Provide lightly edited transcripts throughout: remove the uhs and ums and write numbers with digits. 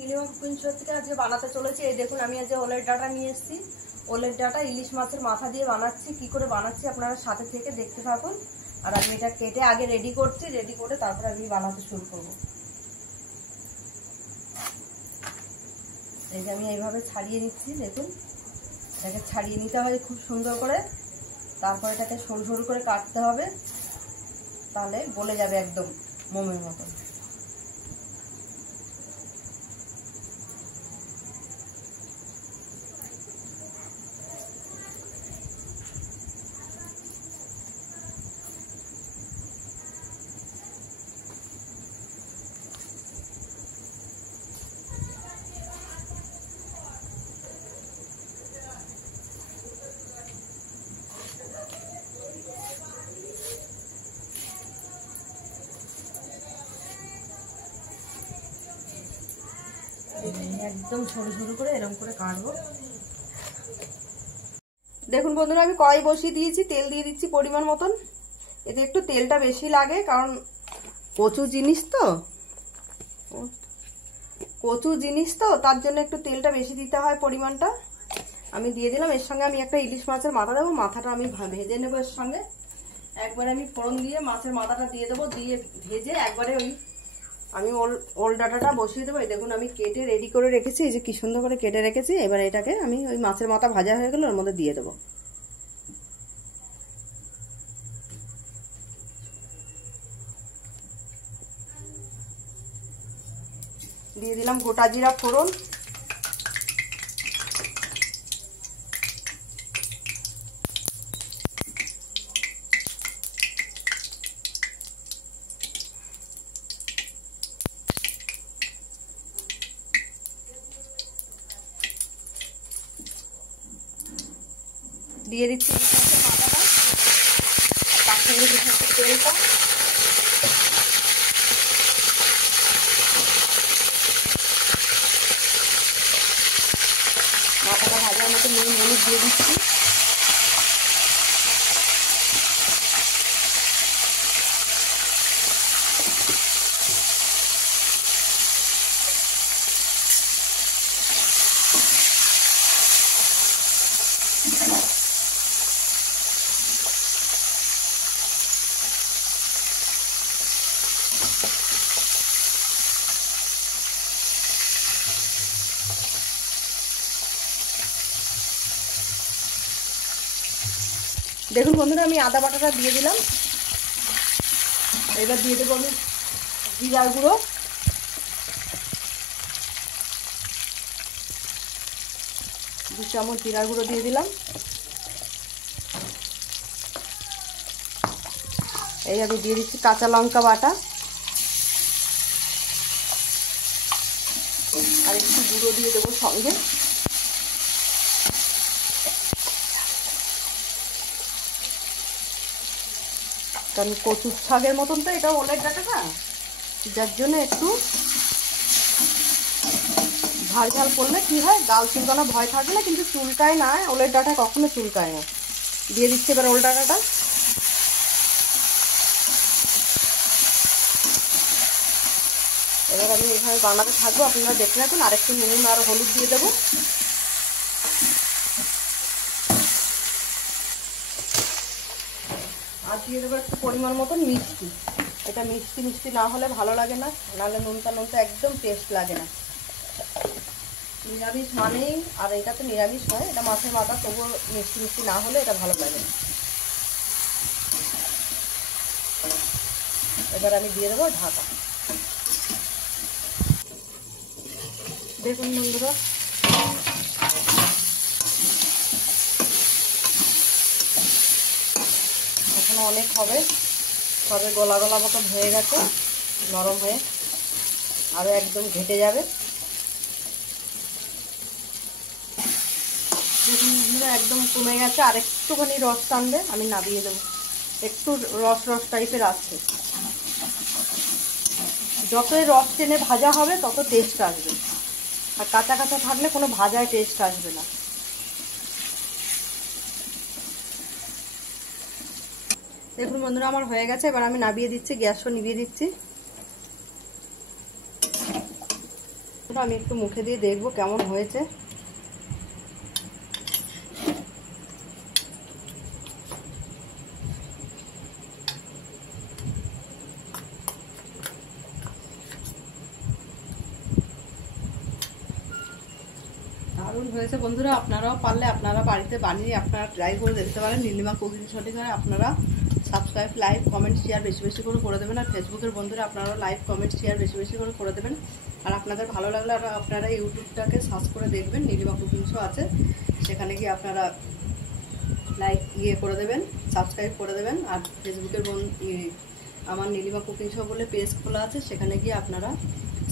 Nilima cooking show থেকে আজকে বানাতে চলেছি। এই দেখুন আমি আজকে ওলের ডাঁটা নিয়ে এসেছি। ওলের ডাঁটা ইলিশ মাছের মাথা দিয়ে বানাচ্ছি। কি করে বানাচ্ছি আপনারা সাথে থেকে দেখতে থাকুন। আর আমি এটা কেটে আগে রেডি করছি, রেডি করে তারপরে আমি বানাতে শুরু করব। এই যে আমি এইভাবে ছাড়িয়ে নিচ্ছি, দেখুন এটাকে ছাড়িয়ে নিতে হয় খুব সুন্দর করে। তারপর এটাকে সরু সরু করে কাটতে হবে, তাহলে গলে যাবে একদম মোমের মতন। একদম সরু সরু করে এরকম করে কাটবো। দেখুন বন্ধুরা, আমি কড়াই বসিয়ে দিয়েছি, তেল দিয়ে দিচ্ছি পরিমাণ মতন। এতে একটু তেলটা বেশি লাগে, কারণ কচু জিনিস তো তার জন্য একটু তেলটা বেশি দিতে হয় পরিমাণটা। আমি দিয়ে দিলাম। এর সঙ্গে আমি একটা ইলিশ মাছের মাথা দেবো, মাথাটা আমি ভেজে নেবো। এর সঙ্গে একবারে আমি ফোড়ন দিয়ে মাছের মাথাটা দিয়ে দেবো, দিয়ে ভেজে একবারে আমি ওল ডাঁটাটা বসিয়ে দেবো। এই দেখুন আমি কেটে রেডি করে রেখেছি, এই যে কি সুন্দর করে কেটে রেখেছি। এবার এটাকে আমি ওই মাছের মাথা ভাজা হয়ে গেলে ওর মধ্যে দিয়ে দেবো। দিয়ে দিলাম গোটা জিরা ফোড়ন, দিয়ে দিচ্ছি মাথাটা, তার সঙ্গে দিচ্ছি তেলটা। মাথাটা ভাজার মতো নুন হলুদ দিয়ে দিচ্ছি। দেখুন বন্ধুরা, আমি আদা বাটাটা দিয়ে দিলাম। এবার দিয়ে দেবো আমি জিরার গুঁড়ো, দু চামচ জিরার গুঁড়ো দিয়ে দিলাম। এই আমি দিয়ে দিচ্ছি কাঁচা লঙ্কা বাটা, আর একটু গুঁড়ো দিয়ে দেবো সঙ্গে। কারণ কচুর শাকের মতন তো এটা ওলের ডাঁটাটা, যার জন্য একটু ঝাল ঝাল করলে কি হয়, গাল চুলকানো ভয় থাকবে না, কিন্তু চুলকায় না। ওলের ডাঁটা কখনো চুলকায় না। দিয়ে দিচ্ছি এবার ওল ডাঁটাটা। এবার আমি এইভাবে বানাতে থাকবো, আপনারা দেখে রাখুন। আরেকটু নুন আর হলুদ দিয়ে দেবো। আর দিয়ে দেবো একটু পরিমাণ মতন মিষ্টি। এটা মিষ্টি মিষ্টি না হলে ভালো লাগে না, নাহলে নুনটা একদম টেস্ট লাগে না। নিরামিষ মানেই, আর এটা তো নিরামিষ নয়, এটা মাছের মাথা, তবুও মিষ্টি মিষ্টি না হলে এটা ভালো লাগে না। এবার আমি দিয়ে দেবো ঢাকা। দেখুন বন্ধুরা, এখনো অনেক হবে, সবে গলা গলা মতন হয়ে গেছে, নরম হয়ে আরও একদম ঘেটে যাবে। দেখুন বন্ধুরা, একদম কমে গেছে, আর একটুখানি রস টানবে, আমি নামিয়ে দেবো। একটু রস রস টাইপের আছে। যতই রস টেনে ভাজা হবে তত টেস্ট আসবে, আর কাঁচা কাঁচা থাকলে কোনো ভাজায় টেস্ট আসবে না। দেখুন বন্ধুরা, আমার হয়ে গেছে। এবার আমি নামিয়ে দিচ্ছি, গ্যাসও নিভিয়ে দিচ্ছি। আমি একটু মুখে দিয়ে দেখবো কেমন হয়েছে। দারুণ হয়েছে বন্ধুরা। আপনারাও পারলে আপনারা বাড়িতে বানিয়ে আপনারা ট্রাই করে দেখতে পারেন। নীলিমা কুকিং সঠিক হয়। আপনারা সাবস্ক্রাইব, লাইক, কমেন্ট, শেয়ার বেশি বেশি করে দেবেন। আর ফেসবুকের বন্ধুরা আপনারাও লাইক, কমেন্ট, শেয়ার বেশি বেশি করে দেবেন। আর আপনাদের ভালো লাগলে আপনারা ইউটিউবটাকে সার্চ করে দেখবেন, নীলিমা কুকিং শো আছে, সেখানে গিয়ে আপনারা লাইক করে দেবেন, সাবস্ক্রাইব করে দেবেন। আর ফেসবুকের আমার নীলিমা কুকিং শো বলে পেজ খোলা আছে, সেখানে গিয়ে আপনারা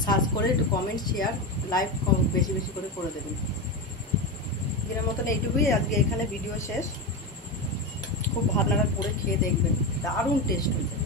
সার্চ করে একটু কমেন্ট, শেয়ার, লাইক বেশি বেশি করে দেবেন। এর মতন এইটুকুই আজকে, এখানে ভিডিও শেষ। খুব ভালো করে খেয়ে দেখবেন, দারুণ টেস্ট হয়েছে।